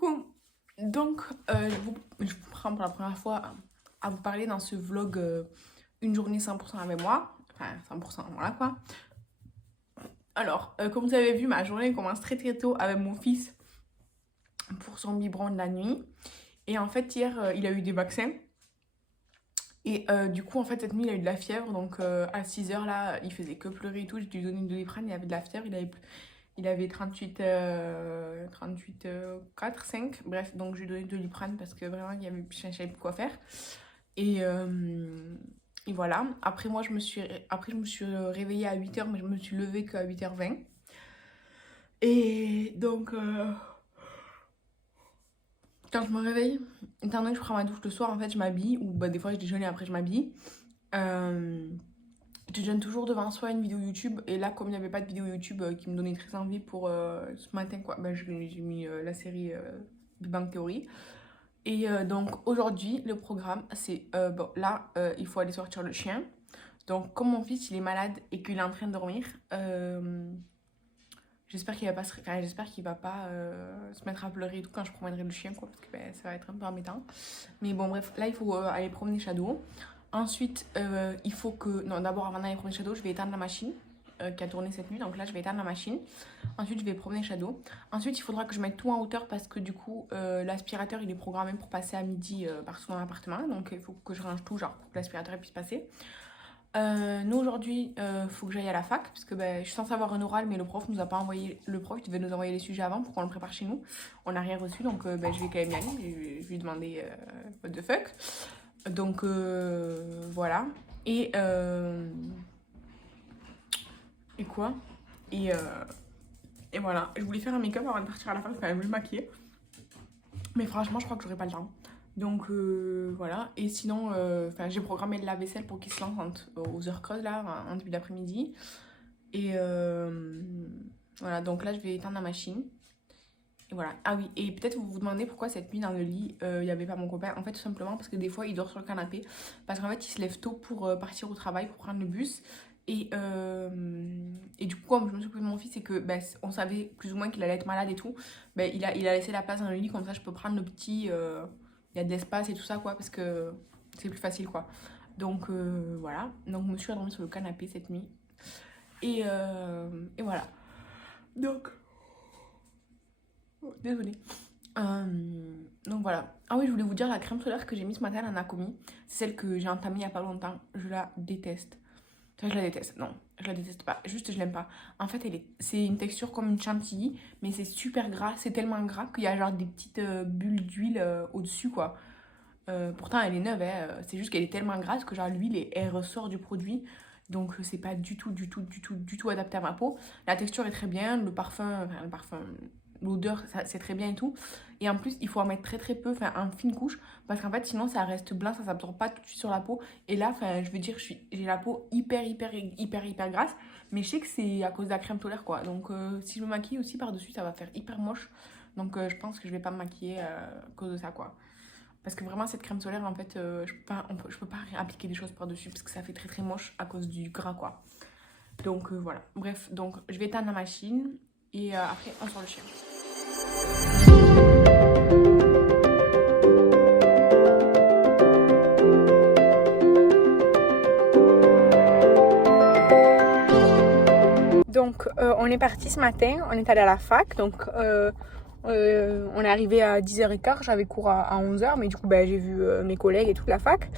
Coucou. Donc, je vous prends pour la première fois à vous parler dans ce vlog une journée 100% avec moi. Enfin, 100%, voilà quoi. Alors, comme vous avez vu, ma journée commence très très tôt avec mon fils pour son biberon de la nuit. Et en fait, hier, il a eu des vaccins. Et du coup, en fait, cette nuit, il a eu de la fièvre. Donc, à 6 h là, il faisait que pleurer et tout. J'ai dû lui donner une Doliprane, il avait de la fièvre. Il avait 38, 4, 5. Bref, donc je lui ai donné de Doliprane parce que vraiment, je ne savais plus quoi faire. Et, et voilà. Après, je me suis réveillée à 8 h, mais je me suis levée qu'à 8 h 20. Et donc, quand je me réveille, étant donné que je prends ma douche le soir, en fait, je m'habille. Ou bah, des fois, je déjeune et après, je m'habille. Je déjeune toujours devant soit une vidéo YouTube. Et là, comme il n'y avait pas de vidéo YouTube qui me donnait très envie pour ce matin, quoi, bah, j'ai mis la série Big Bang Theory. Et donc aujourd'hui, le programme, c'est bon, là, il faut aller sortir le chien. Donc, comme mon fils il est malade et qu'il est en train de dormir, j'espère qu'il va pas se mettre à pleurer et tout quand je promènerai le chien, quoi, parce que ben, ça va être un peu embêtant. Mais bon, bref, là, il faut aller promener Shadow. Ensuite, il faut que. Non, d'abord, avant d'aller promener Shadow, je vais éteindre la machine qui a tourné cette nuit. Donc là, je vais éteindre la machine. Ensuite, je vais promener Shadow. Ensuite, il faudra que je mette tout en hauteur parce que du coup, l'aspirateur, il est programmé pour passer à midi partout dans l'appartement. Donc, il faut que je range tout, genre, pour que l'aspirateur puisse passer. Nous, aujourd'hui, il faut que j'aille à la fac parce que je suis censée avoir un oral, mais le prof nous a pas envoyé. Le prof devait nous envoyer les sujets avant pour qu'on le prépare chez nous. On n'a rien reçu, donc je vais quand même y aller. Je vais lui demander what the fuck. Donc, voilà. Et quoi et voilà, je voulais faire un make-up avant de partir à la fac, je vais quand même me maquiller. Mais franchement, je crois que j'aurai pas le temps. Donc voilà. Et sinon, j'ai programmé le lave-vaisselle pour qu'il se lance aux heures creuses, là, en début d'après-midi. Et voilà, donc là, je vais éteindre la machine. Et voilà. Ah oui, et peut-être vous vous demandez pourquoi cette nuit dans le lit, il n'y avait pas mon copain. En fait, tout simplement parce que des fois, il dort sur le canapé. Parce qu'en fait, il se lève tôt pour partir au travail, pour prendre le bus. Et du coup, comme je me suis occupée de mon fils et que on savait plus ou moins qu'il allait être malade et tout, il a laissé la place dans le lit, comme ça je peux prendre le petit, il y a de l'espace et tout ça, quoi, parce que c'est plus facile, quoi. Donc voilà, donc je me suis endormie sur le canapé cette nuit. Et voilà. Donc, désolée. Donc voilà. Ah oui, je voulais vous dire, la crème solaire que j'ai mise ce matin à Nakomi, c'est celle que j'ai entamée il y a pas longtemps. Je la déteste. Enfin, je la déteste. Non, je la déteste pas. Juste, je l'aime pas. En fait, c'est une texture comme une chantilly, mais c'est super gras. C'est tellement gras qu'il y a genre des petites bulles d'huile au-dessus, quoi. Pourtant, elle est neuve, hein. C'est juste qu'elle est tellement grasse que genre l'huile, elle ressort du produit. Donc, c'est pas du tout adapté à ma peau. La texture est très bien. L'odeur, c'est très bien et tout. Et en plus, il faut en mettre très très peu, enfin en fine couche, parce qu'en fait, sinon ça reste blanc, ça s'absorbe pas tout de suite sur la peau. Et là, je veux dire, j'ai la peau hyper grasse, mais je sais que c'est à cause de la crème solaire, quoi. Donc, si je me maquille aussi par-dessus, ça va faire hyper moche. Donc, je pense que je vais pas me maquiller à cause de ça, quoi. Parce que vraiment, cette crème solaire, en fait, je peux pas appliquer des choses par-dessus, parce que ça fait très très moche à cause du gras, quoi. Donc, voilà. Bref, donc je vais éteindre la machine, et après, on sort le chien. Donc on est parti ce matin, on est allé à la fac, donc on est arrivé à 10h15, j'avais cours à 11h, mais du coup j'ai vu mes collègues et toute la fac.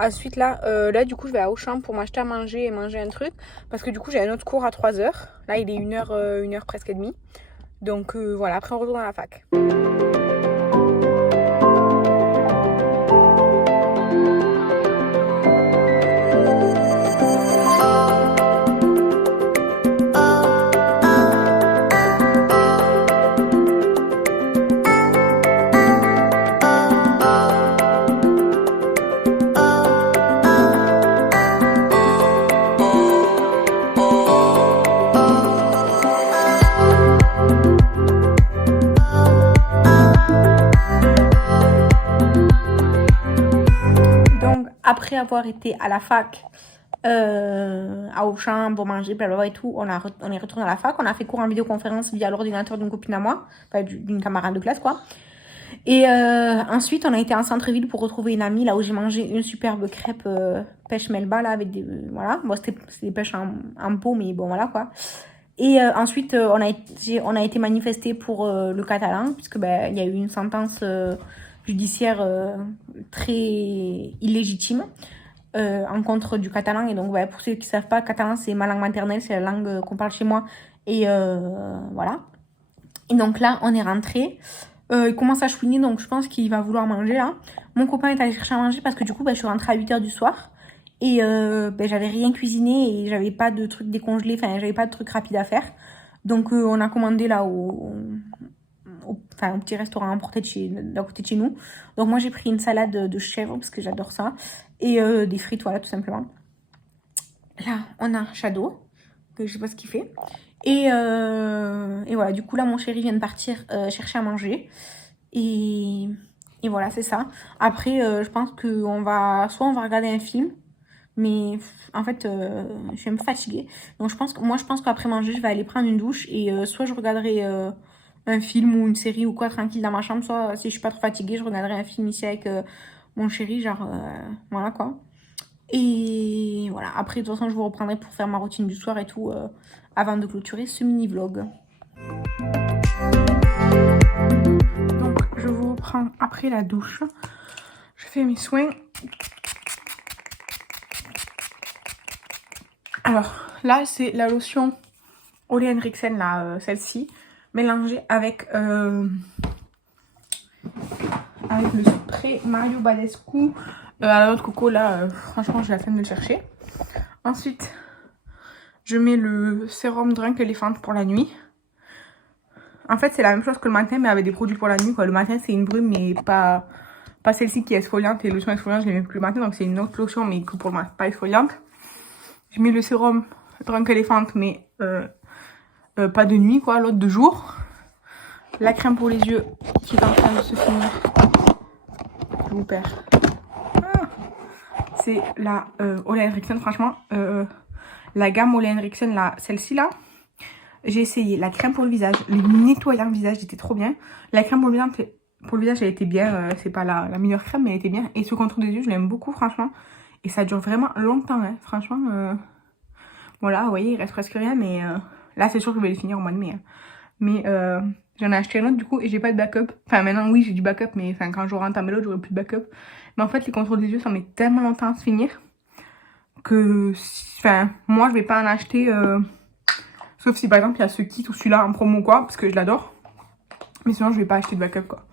Ensuite là du coup je vais à Auchan pour m'acheter à manger et manger un truc, parce que du coup j'ai un autre cours à 3h, là il est 1h presque et demie. Donc voilà, après on retourne à la fac. Après avoir été à la fac, à Auchan pour manger, blablabla et tout, on est retourné à la fac. On a fait cours en vidéoconférence via l'ordinateur d'une copine à moi, enfin d'une camarade de classe, quoi. Et ensuite, on a été en centre-ville pour retrouver une amie, là où j'ai mangé une superbe crêpe pêche melba, là, avec des... voilà, bon, c'était des pêches en pot, mais bon, voilà, quoi. Et ensuite, on a été manifester pour le catalan, puisque il y a eu une sentence judiciaire très illégitime en contre du catalan. Et donc, pour ceux qui ne savent pas, catalan, c'est ma langue maternelle, c'est la langue qu'on parle chez moi. Et voilà. Et donc là, on est rentré. Il commence à chouiner, donc je pense qu'il va vouloir manger là. Mon copain est allé chercher à manger parce que du coup, je suis rentrée à 8h du soir. Et j'avais rien cuisiné et j'avais pas de trucs décongelés, enfin, j'avais pas de trucs rapides à faire. Donc, on a commandé là au petit restaurant d'à côté de chez nous. Donc, moi, j'ai pris une salade de chèvre parce que j'adore ça. Et des frites, voilà, tout simplement. Là, on a Shadow, que je sais pas ce qu'il fait. Et voilà, du coup, là, mon chéri vient de partir chercher à manger. Et voilà, c'est ça. Après, je pense que soit on va regarder un film, mais en fait, je suis un peu fatiguée. Donc, je pense qu'après manger, je vais aller prendre une douche et soit je regarderai un film ou une série ou quoi tranquille dans ma chambre, soit si je suis pas trop fatiguée, je regarderai un film ici avec mon chéri, genre, voilà quoi. Et voilà, après, de toute façon, je vous reprendrai pour faire ma routine du soir et tout avant de clôturer ce mini-vlog. Donc, je vous reprends après la douche. Je fais mes soins. Alors, là, c'est la lotion Ole Henriksen, là, celle-ci, mélangée avec le spray Mario Badescu à la noix de coco. Là, franchement, j'ai la flemme de le chercher. Ensuite, je mets le sérum Drunk Elephant pour la nuit. En fait, c'est la même chose que le matin, mais avec des produits pour la nuit, quoi. Le matin, c'est une brume, mais pas celle-ci qui est exfoliante. Et lotion exfoliante, je les mets plus le matin, donc c'est une autre lotion, mais que pour le matin, pas exfoliante. Je mets le sérum Drunk Elephant, mais pas de nuit, quoi, l'autre de jour. La crème pour les yeux qui est en train de se finir. Je vous perds. C'est la Ole Henriksen, franchement. La gamme Ole Henriksen, celle-ci là. J'ai essayé la crème pour le visage, le nettoyant le visage, était trop bien. La crème pour le visage, elle était bien. C'est pas la meilleure crème, mais elle était bien. Et ce contour des yeux, je l'aime beaucoup, franchement. Et ça dure vraiment longtemps, hein. Franchement. Voilà, vous voyez, il reste presque rien, mais là, c'est sûr que je vais le finir au mois de mai. Hein. Mais j'en ai acheté un autre du coup et j'ai pas de backup. Enfin, maintenant, oui, j'ai du backup, mais quand j'aurai entamé l'autre, j'aurai plus de backup. Mais en fait, les contours des yeux, ça met tellement longtemps à se finir que, moi, je vais pas en acheter. Sauf si par exemple, il y a ce kit ou celui-là en promo, quoi, parce que je l'adore. Mais sinon, je vais pas acheter de backup, quoi.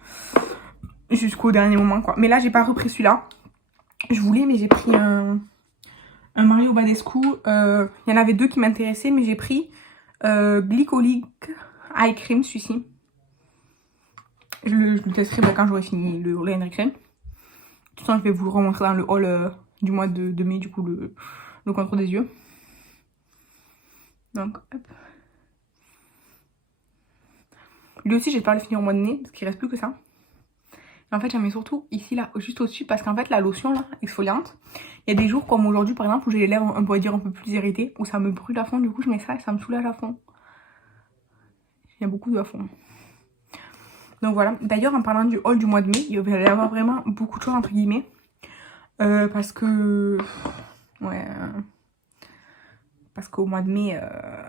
Jusqu'au dernier moment, quoi. Mais là, j'ai pas repris celui-là. Je voulais, mais j'ai pris un Mario Badescu. Il y en avait deux qui m'intéressaient, mais j'ai pris Glycolic Eye Cream, celui-ci. Je le testerai quand j'aurai fini le Ole Henriksen. De toute façon, je vais vous le remontrer dans le haul du mois de mai, du coup, le contour des yeux. Donc, hop. Lui aussi, j'espère le finir au mois de mai, parce qu'il reste plus que ça. Et en fait, j'en mets surtout ici, là, juste au-dessus, parce qu'en fait, la lotion, là, exfoliante, il y a des jours comme aujourd'hui, par exemple, où j'ai les lèvres, on pourrait dire, un peu plus irritées, où ça me brûle à fond, du coup, je mets ça et ça me soulage à fond. Il y a beaucoup de à fond. Donc voilà. D'ailleurs, en parlant du haul du mois de mai, il va y avoir vraiment beaucoup de choses, entre guillemets. Parce que... Ouais... Parce qu'au mois de mai...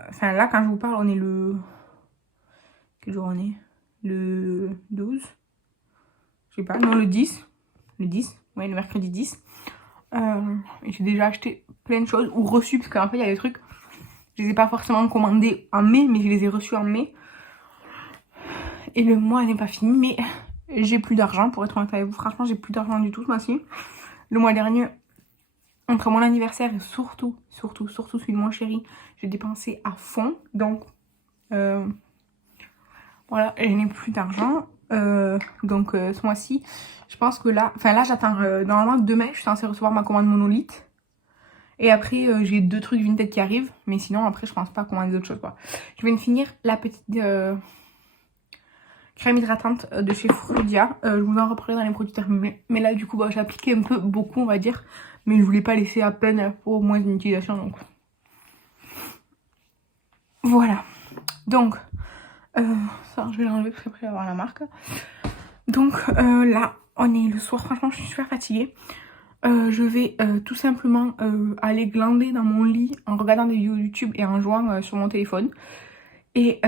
Enfin, là, quand je vous parle, on est le... Quel jour on est? Le 12? Je sais pas. Non, le 10. Le 10. Ouais, le mercredi 10. J'ai déjà acheté plein de choses. Ou reçu, parce qu'en fait, il y a des trucs... Je les ai pas forcément commandés en mai, mais je les ai reçus en mai. Et le mois n'est pas fini, mais j'ai plus d'argent, pour être honnête avec vous. Franchement, j'ai plus d'argent du tout ce mois-ci. Le mois dernier, entre mon anniversaire et surtout celui de mon chéri, j'ai dépensé à fond. Donc, voilà, je n'ai plus d'argent. Donc, ce mois-ci, je pense que là... Enfin, là, j'attends... normalement, demain, je suis censée recevoir ma commande monolithe. Et après, j'ai 2 trucs Vinted qui arrivent. Mais sinon, après, je pense pas commander d'autres choses, quoi. Je viens de finir la petite... crème hydratante de chez Frudia. Je vous en reparlerai dans les produits terminés. Mais là, du coup, j'ai appliqué un peu, beaucoup, on va dire. Mais je voulais pas laisser à peine pour au moins une utilisation. Donc, voilà. Donc, ça, je vais l'enlever parce qu'après, il va y avoir la marque. Donc là, on est le soir, franchement, je suis super fatiguée. Je vais tout simplement aller glander dans mon lit en regardant des vidéos YouTube et en jouant sur mon téléphone. Et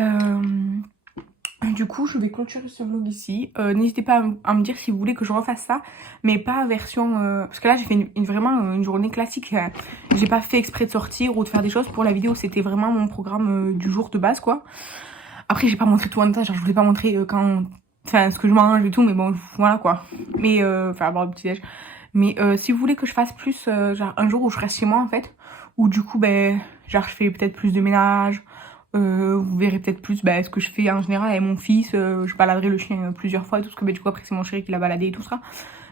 du coup, je vais clôturer ce vlog ici. N'hésitez pas à me dire si vous voulez que je refasse ça, mais pas version... parce que là, j'ai fait vraiment une journée classique. J'ai pas fait exprès de sortir ou de faire des choses pour la vidéo. C'était vraiment mon programme du jour de base, quoi. Après, j'ai pas montré tout en détail. Genre, je voulais pas montrer enfin, ce que je mange et tout, mais bon, voilà, quoi. Mais, enfin, avoir le petit-déj. Mais si vous voulez que je fasse plus, genre, un jour où je reste chez moi, en fait, où du coup, ben, genre, je fais peut-être plus de ménage... vous verrez peut-être plus ce que je fais en général avec mon fils. Je baladerai le chien plusieurs fois et tout, parce que du coup après c'est mon chéri qui l'a baladé et tout ça.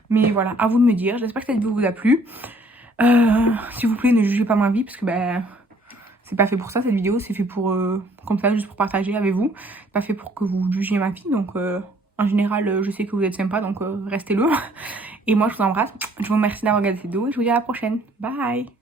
Mais voilà, à vous de me dire. J'espère que cette vidéo vous a plu. S'il vous plaît, ne jugez pas ma vie, parce que c'est pas fait pour ça cette vidéo. C'est fait pour, comme ça, juste pour partager avec vous. C'est pas fait pour que vous jugiez ma vie. Donc en général, je sais que vous êtes sympa, donc restez-le. Et moi je vous embrasse. Je vous remercie d'avoir regardé cette vidéo et je vous dis à la prochaine. Bye.